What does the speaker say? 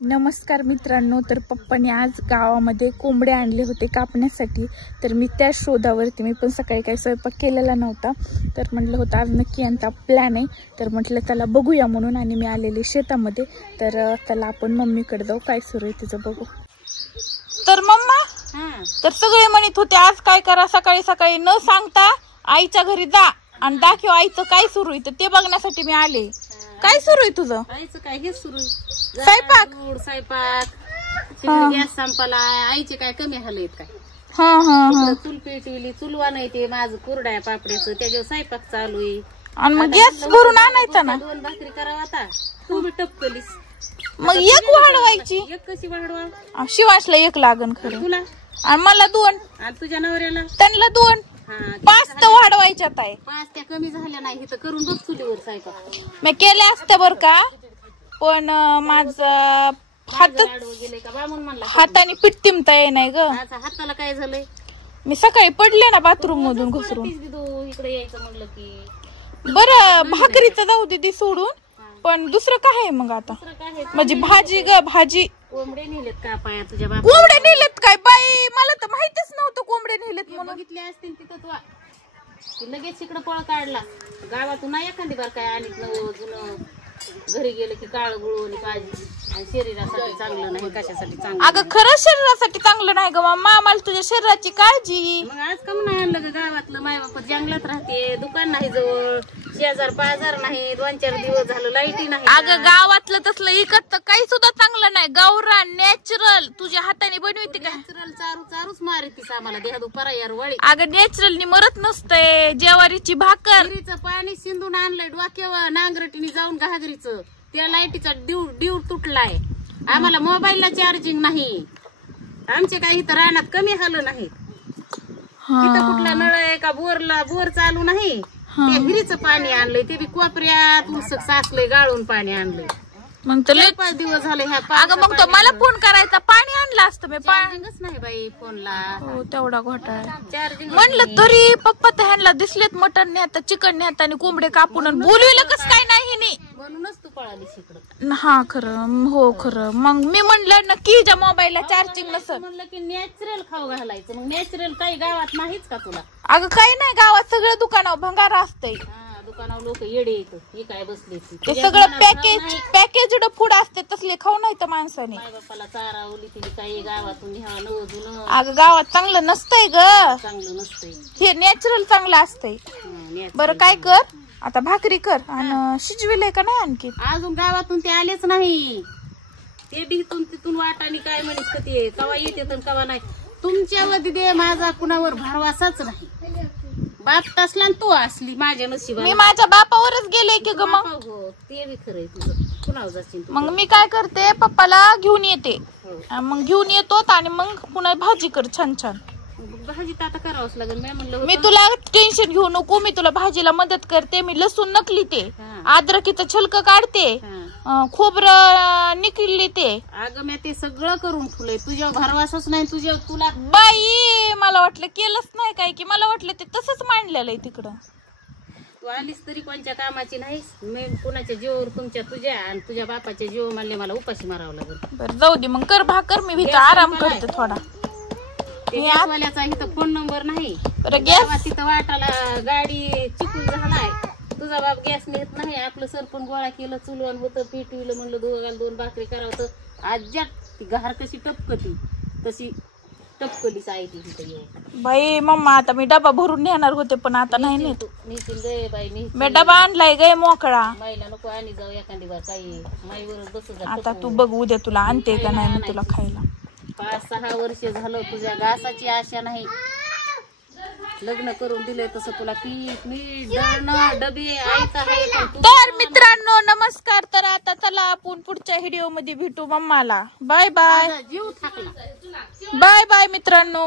नमस्कार मित्रांनो, तर पप्पाने आज गावामध्ये कोंबडे आणले होते कापण्यासाठी. तर मी त्या शोधावरती, मी पण सकाळी काही स्वयंपाक केलेला नव्हता, तर म्हटलं होतं आज नक्की यांचा प्लॅन आहे. तर म्हटलं त्याला बघूया म्हणून, आणि मी आलेली शेतामध्ये. तर त्याला आपण मम्मीकडे जाऊ, काय सुरू आहे तिचं बघू. तर मम्मा, तर सगळे म्हणत होते आज काय करा, सकाळी सकाळी न सांगता आईच्या घरी जा आणि दाखव आईचं काय सुरू आहे. तर ते बघण्यासाठी मी आले. काय सुरू आहे तुझं? आईचं काय हे सुरू स्वयंपाक गॅस संपला. आईचे काय कमी हाल आहेत काय? चूल पेटवली, चुलवा नाही ते माझं कुरड्या पापड्याचं, त्याच्यावर स्वयंपाक चालू आहे. आणि मग गॅस भरून आणायचा ना. 2 भाकरी करावं आता. तू बी टपकलीस, मग एक वाढवायची. एक कशी वाढवा? शिवासला एक लागन खरं, तुला आणि मला 2, आणि तुझ्या नवऱ्याला त्यांना 2, 5 तर वाढवायच्यात आहे. 5 त्या कमी झाल्या नाही तर करून बघ चुलीवर स्वयंपाक. मी केल्या असत्या बर का, पण माझं हाताने पीठ तिमता ये नाही ग. हाताला काय झालंय? मी सकाळी पडले ना बाथरूम मधून घसरून. इकडे यायचं म्हणलं की बरं, भाकरीचं जाऊ दे सोडून, पण दुसरं काय आहे मग आता? म्हणजे भाजी ग, भाजी. कोंबडे नेलेत का पाया तुझ्या बाबा? कोंबडे नेलेत काय बाई? मला तर माहितच नव्हतं कोंबडे नेलेत म्हणून. बघितले असतील तिथं तू लगेच इकडे पळ काढला. गावातून नाही एखादी बार काय आणि जुनं घरी गेलं की काळ गुळवणी भाजी, आणि शरीरासाठी चांगलं नाही, कशासाठी चांगलं? अगं खरंच शरीरासाठी चांगलं नाही ग मम्मा, मला तुझ्या शरीराची काळजी. मग आज कम नाही आणलं ग? गावातलं माय बाप जंगलात राहते, दुकान नाही जवळ, शेजार बाजार नाही, 2-4 दिवस झालं लाईटी नाही. अगं गावातलं तसलं इकत काही सुद्धा चांगलं नाही. गावरान नॅचरल तुझ्या हाताने बनवते का? नॅचरल चारूच मारतीस आम्हाला देहादू परायार वळी. अगं नॅचरलनी मरत नसतंय. ज्वारीची भाकर, विहिरीचं पाणी शिंदून आणलंय डोक्यावर, नांगरटीने जाऊन घागरीचं, त्या लाईटीचा ड्यू तुटलाय. आम्हाला मोबाईलला चार्जिंग नाही. आमचे काही इथं रानात कमी हाल नाही. इथं कुठला नळ आहे का? बोर चालू नाही. ते विहिरीचं पाणी आणलंय, ते बी कोपऱ्यात उसक साचलंय, गाळून पाणी आणलंय. मग तर 5 दिवस झाले ह्या. अगं मग तो मला फोन करायचा, पाणी आणलं असतं मी. चार्जिंगच नाही बाई फोनला. हो, तेवढा घोटाळा. चार्जिंग म्हणलं तरी पप्पा तर ह्यांना दिसलेत मटण न्याता, चिकन न्याता आणि कोंबडे कापून, बोलवलं कस काय नाही हिने? म्हणूनच तू पळालीस इकडं. हा खरं, हो खरं. मग मी म्हणलं नक्की हिच्या मोबाईलला चार्जिंग नसत. म्हणलं की नॅचरल खाऊ घालायचं. मग नॅचरल काही गावात नाहीच का तुला? अगं काही नाही, गावात सगळं दुकानावर भंगार असतंय. दुकानावर लोक येडे येत, ही काय बसले ते सगळं पॅकेज्ड फूड असते, तसले खाऊ नाही तर माणसाने. माय बापाला चारा ओली तिने काही गावातून ह्या नवजून. अगं गावात चांगलं नसतंय ग, चांगलं नसतंय. हे नॅचरल चांगलं असतंय. बरं काय कर आता, भाकरी कर. आणि शिजविलंय का नाही आणखी? अजून गावातून ते आलेच नाही. ते बी तिथून वाटाने काय म्हणत ते कवा येते तर कवा नाही. तुमच्यावरती दे माझा कुणावर भरवासाच नाही. बाप तसला तू असली माझ्या नशिबाला. मी माझ्या बापावरच गेले की ग. मग हो, ते बी खरंय तुझं. कुणावर जाशील? मग मी काय करते, पप्पाला घेऊन येते, मग घेऊन येतो आणि मग पुन्हा भाजी कर छान छान. भाजी तर आता करावंच लागेल. मी म्हणलं मी तुला टेन्शन घेऊ नको, मी तुला भाजीला मदत करते. मी लसूण नकली ते, अद्रकीचं छलक काढते, खोबरं निकली ते. अगं मी ते सगळं करून ठेवलंय. तुझ्या भरवासच नाही तुझ्या. तुला बाई मला वाटलं केलंच नाही काय, की मला वाटलं ते तसंच मांडलेलं आहे तिकडं. तू आलीस तरी कोणत्या कामाची नाहीस. मी कुणाच्या जीवावर तुझ्या आणि तुझ्या बापाच्या जीव म्हणले मला उपाशी मारावं लागेल. बरं जाऊ दे मग, कर भाकर, मी इथं आराम करते थोडा. गॅसवाल्याचा इथं फोन नंबर नाही. गॅस तिथं वाटाला गाडी चुकून झालाय. तुझा बाप गॅस नेत नाही. आपलं सरपण गोळा केलं, चुलवण होतं, पिटविलं, म्हणलं 2 भाकरी करावं. आज्यात ती घार कशी टपकती तशी टपकलीच आहे ती तिथं. बाई मम्मा, आता मी डबा भरून नेणार होते, पण आता नाही नेत. गे बाई, मी डबा आणलाय गे मोकळा. माईला नको आणि जाऊ एखादी बार काही माईवरच बसू. आता तू बघ उद्या तुला आणते का नाही मी तुला खायला. 5-6 वर्ष झालं तुझ्या घासाची आशा नाही. लग्न करून दिलंय तसं तुला पीठ मीठ दळणं डबे आयता आहे. तर मित्रांनो नमस्कार. तर आता चला आपण पुढच्या व्हिडिओ मध्ये भेटू. मम्माला बाय बाय. जीव थाकला. बाय बाय मित्रांनो.